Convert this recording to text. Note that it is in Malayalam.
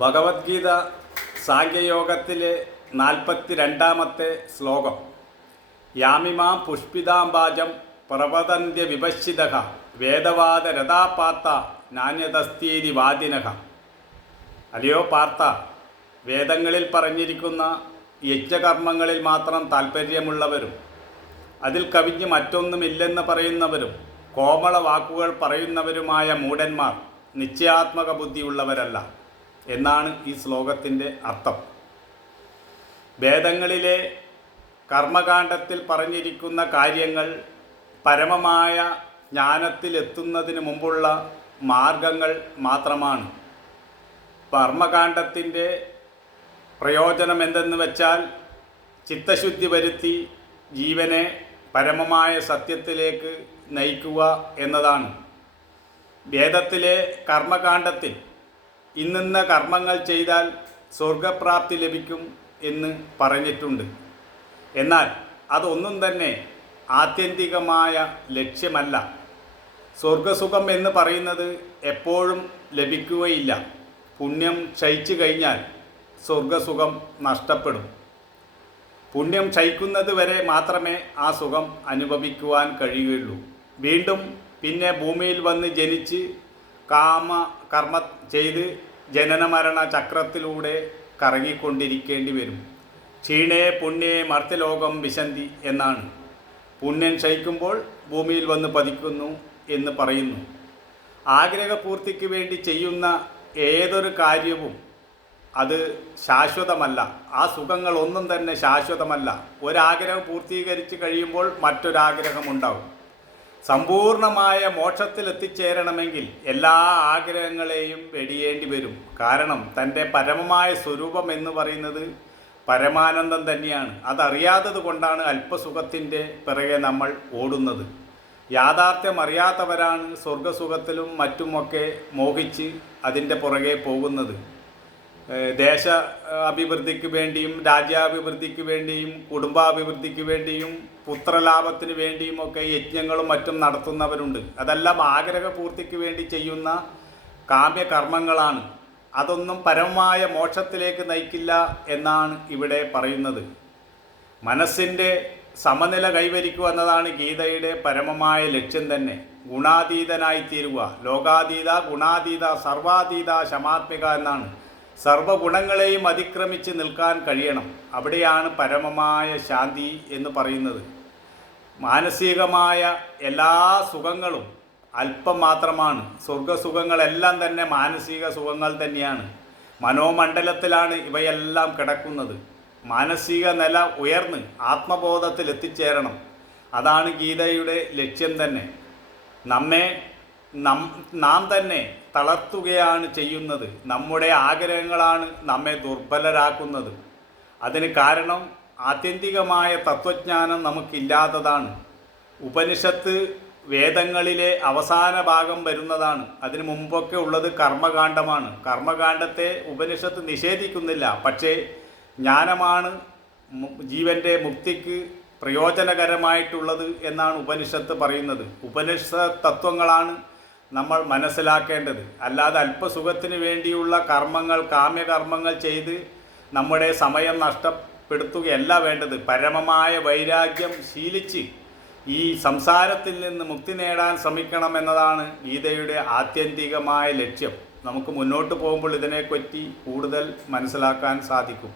ഭഗവത്ഗീത സാഖ്യയോഗത്തിലെ 42-ാമത്തെ ശ്ലോകം. യാമിമാം പുഷ്പിതാംബാജം പ്രവദന്ത്യ വിപശ്ചിതഃ വേദവാദ രഥാപാത്ത നാന്യതസ്തീതി വാദിനഃ. അല്ലയോ പാർത്ത, വേദങ്ങളിൽ പറഞ്ഞിരിക്കുന്ന യജ്ഞകർമ്മങ്ങളിൽ മാത്രം താൽപ്പര്യമുള്ളവരും അതിൽ കവിഞ്ഞ് മറ്റൊന്നുമില്ലെന്ന് പറയുന്നവരും കോമള വാക്കുകൾ പറയുന്നവരുമായ മൂഢന്മാർ നിശ്ചയാത്മക ബുദ്ധിയുള്ളവരല്ല എന്നാണ് ഈ ശ്ലോകത്തിൻ്റെ അർത്ഥം. വേദങ്ങളിലെ കർമ്മകാണ്ഡത്തിൽ പറഞ്ഞിരിക്കുന്ന കാര്യങ്ങൾ പരമമായ ജ്ഞാനത്തിലെത്തുന്നതിന് മുമ്പുള്ള മാർഗങ്ങൾ മാത്രമാണ്. കർമ്മകാണ്ഡത്തിൻ്റെ പ്രയോജനം എന്തെന്ന് വെച്ചാൽ ചിത്തശുദ്ധി വരുത്തി ജീവനെ പരമമായ സത്യത്തിലേക്ക് നയിക്കുക എന്നതാണ്. വേദത്തിലെ കർമ്മകാണ്ഡത്തിൽ ഇന്നിന്ന കർമ്മങ്ങൾ ചെയ്താൽ സ്വർഗപ്രാപ്തി ലഭിക്കും എന്ന് പറഞ്ഞിട്ടുണ്ട്. എന്നാൽ അതൊന്നും തന്നെ ആത്യന്തികമായ ലക്ഷ്യമല്ല. സ്വർഗസുഖം എന്ന് പറയുന്നത് എപ്പോഴും ലഭിക്കുകയില്ല. പുണ്യം ക്ഷയിച്ചു കഴിഞ്ഞാൽ സ്വർഗസുഖം നഷ്ടപ്പെടും. പുണ്യം ക്ഷയിക്കുന്നത് വരെ മാത്രമേ ആ സുഖം അനുഭവിക്കുവാൻ കഴിയുകയുള്ളൂ. വീണ്ടും പിന്നെ ഭൂമിയിൽ വന്ന് ജനിച്ച് കർമ്മ ചെയ്ത് ജനനമരണ ചക്രത്തിലൂടെ കറങ്ങിക്കൊണ്ടിരിക്കേണ്ടി വരും. ക്ഷീണേ പുണ്യേ മർത്യലോകം വിശന്തി എന്നാണ്. പുണ്യം ക്ഷയിക്കുമ്പോൾ ഭൂമിയിൽ വന്ന് പതിക്കുന്നു എന്ന് പറയുന്നു. ആഗ്രഹപൂർത്തിക്ക് വേണ്ടി ചെയ്യുന്ന ഏതൊരു കാര്യവും അത് ശാശ്വതമല്ല. ആ സുഖങ്ങളൊന്നും തന്നെ ശാശ്വതമല്ല. ഒരാഗ്രഹം പൂർത്തീകരിച്ച് കഴിയുമ്പോൾ മറ്റൊരാഗ്രഹമുണ്ടാവും. സമ്പൂർണമായ മോക്ഷത്തിൽ എത്തിച്ചേരണമെങ്കിൽ എല്ലാ ആഗ്രഹങ്ങളെയും വെടിയേണ്ടി വരും. കാരണം തൻ്റെ പരമമായ സ്വരൂപം എന്ന് പറയുന്നത് പരമാനന്ദം തന്നെയാണ്. അതറിയാത്തത് കൊണ്ടാണ് അല്പസുഖത്തിൻ്റെ പിറകെ നമ്മൾ ഓടുന്നത്. യാഥാർത്ഥ്യം അറിയാത്തവരാണ് സ്വർഗസുഖത്തിലും മറ്റുമൊക്കെ മോഹിച്ച് അതിൻ്റെ പുറകെ പോകുന്നത്. ദേശ അഭിവൃദ്ധിക്ക് വേണ്ടിയും രാജ്യാഭിവൃദ്ധിക്ക് വേണ്ടിയും കുടുംബാഭിവൃദ്ധിക്ക് വേണ്ടിയും പുത്രലാഭത്തിന് വേണ്ടിയും ഒക്കെ യജ്ഞങ്ങളും മറ്റും നടത്തുന്നവരുണ്ട്. അതെല്ലാം ആഗ്രഹപൂർത്തിക്ക് വേണ്ടി ചെയ്യുന്ന കാമ്യകർമ്മങ്ങളാണ്. അതൊന്നും പരമമായ മോക്ഷത്തിലേക്ക് നയിക്കില്ല എന്നാണ് ഇവിടെ പറയുന്നത്. മനസ്സിൻ്റെ സമനില കൈവരിക്കുക എന്നതാണ് ഗീതയുടെ പരമമായ ലക്ഷ്യം തന്നെ. ഗുണാതീതനായിത്തീരുക. ലോകാതീത ഗുണാതീത സർവാതീത ശമാത്മിക എന്നാണ്. സർവഗുണങ്ങളെയും അതിക്രമിച്ച് നിൽക്കാൻ കഴിയണം. അവിടെയാണ് പരമമായ ശാന്തി എന്ന് പറയുന്നത്. മാനസികമായ എല്ലാ സുഖങ്ങളും അല്പം മാത്രമാണ്. സ്വർഗസുഖങ്ങളെല്ലാം തന്നെ മാനസിക സുഖങ്ങൾ തന്നെയാണ്. മനോമണ്ഡലത്തിലാണ് ഇവയെല്ലാം കിടക്കുന്നത്. മാനസിക നില ഉയർന്ന് ആത്മബോധത്തിൽ എത്തിച്ചേരണം. അതാണ് ഗീതയുടെ ലക്ഷ്യം തന്നെ. നാം തന്നെ തളർത്തുകയാണ് ചെയ്യുന്നത്. നമ്മുടെ ആഗ്രഹങ്ങളാണ് നമ്മെ ദുർബലരാക്കുന്നത്. അതിന് കാരണം ആത്യന്തികമായ തത്വജ്ഞാനം നമുക്കില്ലാത്തതാണ്. ഉപനിഷത്ത് വേദങ്ങളിലെ അവസാന ഭാഗം വരുന്നതാണ്. അതിനു മുമ്പൊക്കെ ഉള്ളത് കർമ്മകാണ്ഡമാണ്. കർമ്മകാണ്ഡത്തെ ഉപനിഷത്ത് നിഷേധിക്കുന്നില്ല. പക്ഷേ ജ്ഞാനമാണ് ജീവൻ്റെ മുക്തിക്ക് പ്രയോജനകരമായിട്ടുള്ളത് എന്നാണ് ഉപനിഷത്ത് പറയുന്നത്. ഉപനിഷത്ത് തത്വങ്ങളാണ് നമ്മൾ മനസ്സിലാക്കേണ്ടത്. അല്ലാതെ അല്പസുഖത്തിന് വേണ്ടിയുള്ള കർമ്മങ്ങൾ, കാമ്യകർമ്മങ്ങൾ ചെയ്ത് നമ്മുടെ സമയം നഷ്ടപ്പെടുത്തുകയല്ല വേണ്ടത്. പരമമായ വൈരാഗ്യം ശീലിച്ച് ഈ സംസാരത്തിൽ നിന്ന് മുക്തി നേടാൻ ശ്രമിക്കണമെന്നതാണ് ഗീതയുടെ ആത്യന്തികമായ ലക്ഷ്യം. നമുക്ക് മുന്നോട്ട് പോകുമ്പോൾ ഇതിനെപ്പറ്റി കൂടുതൽ മനസ്സിലാക്കാൻ സാധിക്കും.